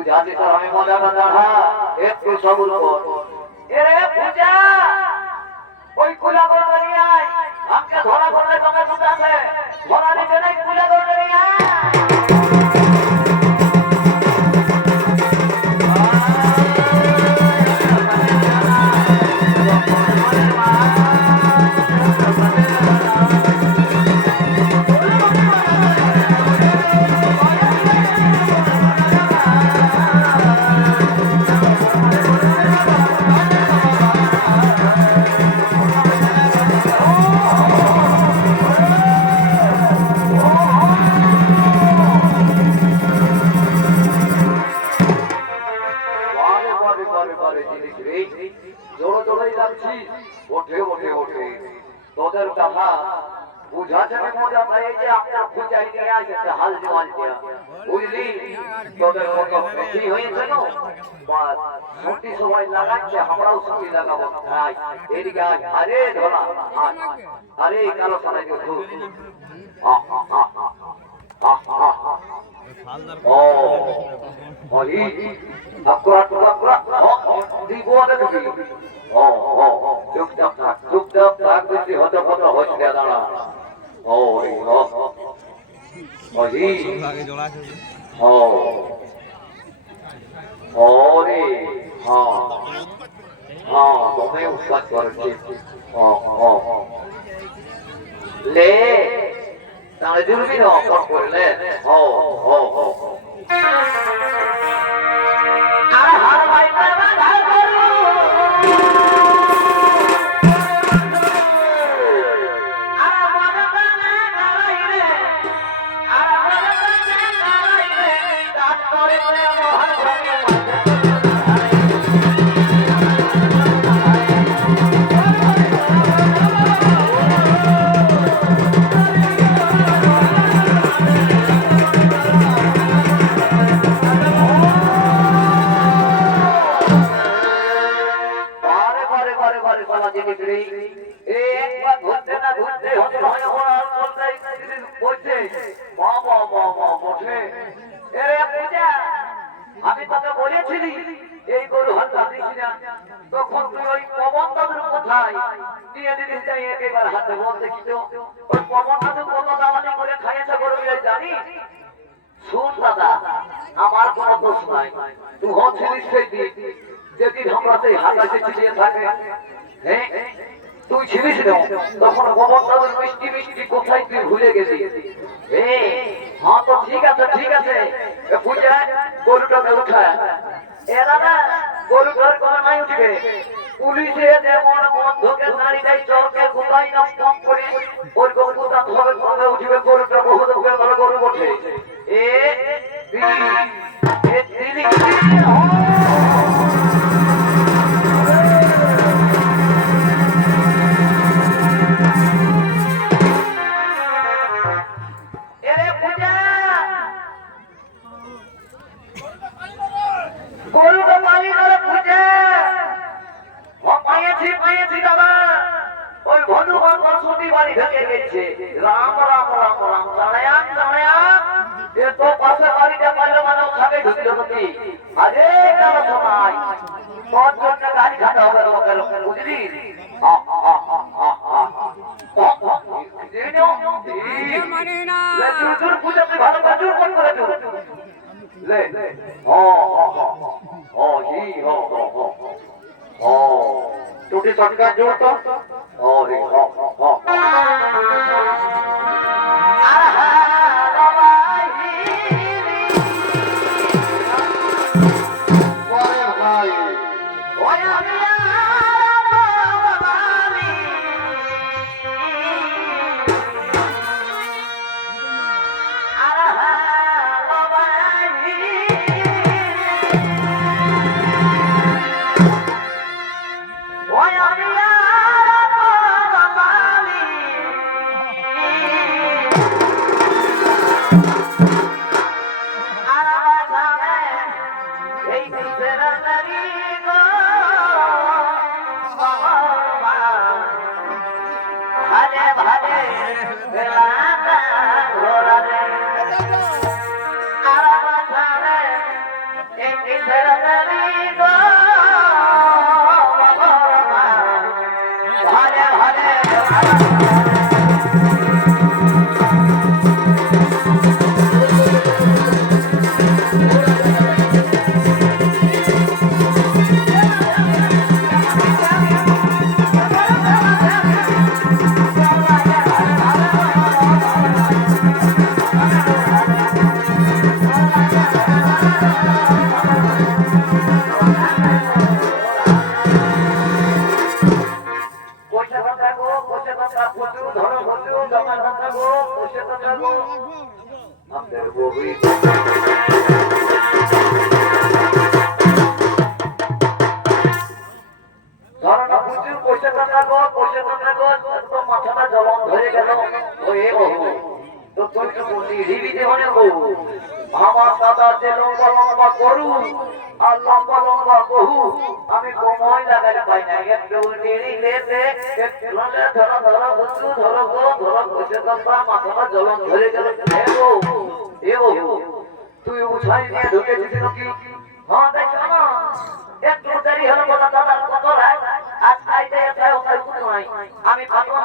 পূজা দিতে হবে মজা মজা হ্যাঁ একটু সবুর এরে পূজা, ওই কুলা করে নিয়ে আয়। আমাকে ধরা করলে তোমার ধরা দিতে নাই কুলা করে নিয়ে আয়। বারে বারে বারে জিনিস রে জোড়ো যাচ্ছি ওঠে ওঠে ওঠে। তোদের কথা বুঝাচ্ছে মজা পাই যে আপনার পূজাই নিয়ে আসছে, হাল জোয়াল দিয়া। বুঝলি? তোদের কত বেশি হয়েছে না বাস, ছুটি সবাই লাগাচ্ছে, আমরাও ছুটি লাগাবো। ভাই এদিকে আয়। আরে ধরা, আয়। আরে কালো সালাই দিয়ে ধুর। ও ওই আকরা আকরা দিব না তুমি ও ও চুপচাপ থাক চুপচাপ থাক বেশি হতে হতে হচ্ছে দাঁড়া ও ও ও ওরে হ্যাঁ হ্যাঁ তুমি উৎসাহ করেছি ও ও লে তাহলে দূরবীন অফার করলে ও ও ও আমি তোকে বলেছিলি এই গরু হাত তখন তুই ওই পবন দাদুর কোথায় নিয়ে দিলিস যাই একেবার হাতে বল দেখি ওই পবন দাদু কত দামানি করে খাইয়েছে গরু জানিস শুন দাদা আমার কোনো দোষ নাই তুই হচ্ছিলিস সেই দিন যেদিন আমরা সেই হাতাশে চিলিয়ে থাকে হ্যাঁ তুই ছিলিস না তখন গোবর দাদুর মিষ্টি মিষ্টি কোথায় তুই ভুলে গেলি হ্যাঁ তো এ দাদা গরুটার কোনো নাই উঠবে? পুলিশে যেমন বন্ধুকে নারী দেয়, চরকে কোথায় না কম করে, ওই গরুটা ধরে কমে উঠবে, গরুটা বহু ধরে ভালো গরু বটে এ সুটি বাড়ি ঢেকে গেছে রাম রাম রাম রাম জানায়াম জানায়াম এ তো পাশে বাড়িটা পাইলো মানে ওখানে ঢুকলো নাকি আরে কেন সময় তোর জন্য গাড়ি খাটা হবে লোকের লোকের বুঝলি আহ, আহ, আহ, আহ, ভালে ঘন ঘন্টেও জমা থাকব বসে থাকব আপনার গভীর ধরনা বুঝুন বসে থাকব বসে থাকব একদম মাথাটা জবান ধরে গেল ও এ তো তোর কি বলছি রিলিতে হলে বউ আমার দাদা যে লম্বা লম্বা করু আর লম্বা লম্বা বহু, আমি সময় লাগাতে পাই না লেতে ধরো ধরো বন্ধু ধরো গো ধরো জলন ধরে গেল। তুই উঠাই নিয়ে নাকি? হ্যাঁ দেখ না। হলো দাদার কত রায় আজ কোনো নাই আমি ভাবলাম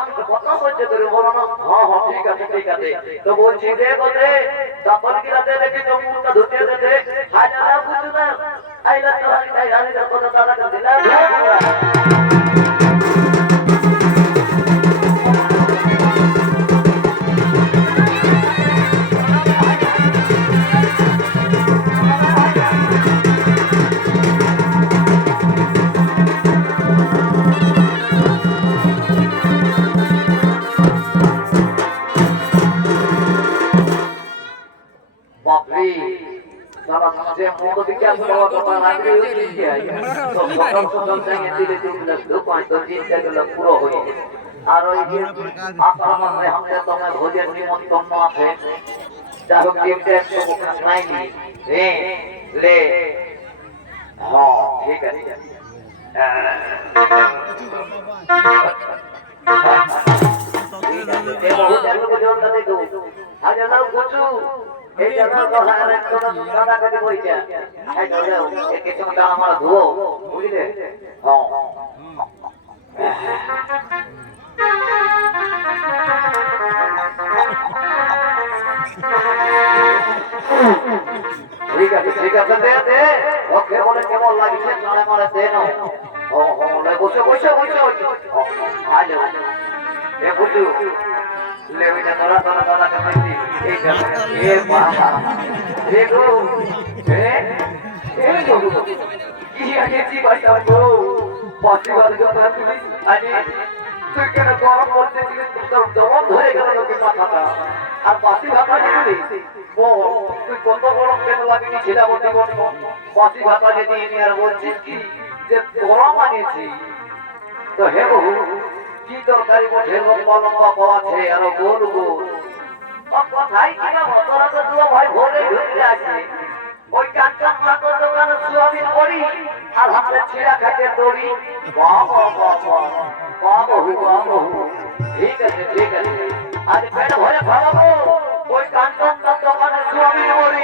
হ্যাঁ হ্যাঁ ঠিক আছে তো বলছি রে বলে তখন কি রাতে দেখি তো মুখটা ধুতে দিতে হাজারা বুঝু আইলা তো আই আই আই কথা দাদাকে দিলাম যে মোদিকে আপনারা কথা লাগবে ইউটিউব তো প্রথম প্রথম থেকে ধীরে ধীরে লোক হয় তো চিন্তা গুলো পুরো হয়ে গেছে আর ওই যে আক্রমণ রে হামলে তোমার ভোজের নিমন্ত্রণ আছে যার হোক চিন্তা একটু ওখানে নাই রে রে হ্যাঁ ঠিক আছে বহু জায়গা জোর না দেখো আজ নাও বুঝু এই জন্য ধুও বুঝলে? হ্যাঁ। ঠিক আছে ঠিক আছে দে দে ওকে বলে কেমন লাগছে? নাড়ে মারে দে না ও ও বসে বসে বসে আজ এ বুঝু লেবিটা তোরা তোরা। আর বাসি ভাতা ও তুই কত গরম কেন লাগেনি ছেলে বলব বাসি ভাতা যদি আর বলছিস কি যে গরম আনিয়েছি তো হে বহু কি তরকারি মধ্যে লম্বা লম্বা পাওয়া আছে গোল গোল আর ঠিক আছে ঠিক আছে আজ পেট ভরে খাওয়াবো ওই কাঞ্চন দোকানে সোয়াবিন করি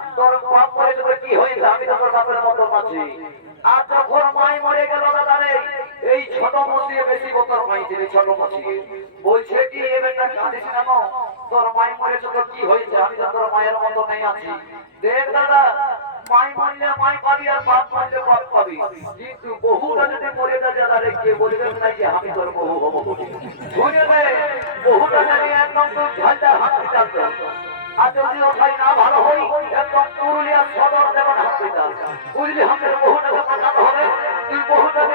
তোর বাপ করে তোর কি হয়েছে? আমি তো তোর বাপের মতো আছি। আর যখন মাই মরে গেল দাদারে এই ছোট মসিয়ে বেশি বতর মাই ছিল ছোট মসিয়ে বলছে কি, এ বেটা কাঁদিস না মো। তোর মাই মরেছে তোর কি হয়েছে? আমি তো তোর মায়ের মতো নেই আছি। দেখ দাদা, মাই মরলে মাই পাবি আর বাপ মরলে বাপ পাবি। কিন্তু বহুটা যদি মরে যায় দাদা কে বলবেন না যে আমি তোর বহু হব দে বহুটা যদি একদম তোর ঝালটা হাত আর যদি ভাই না ভালো হই, একদম পুরুলিয়া সদর যেমন হসপিটাল। বুঝলি আমাদের বহু টাকা হবে, তুই বহু টাকা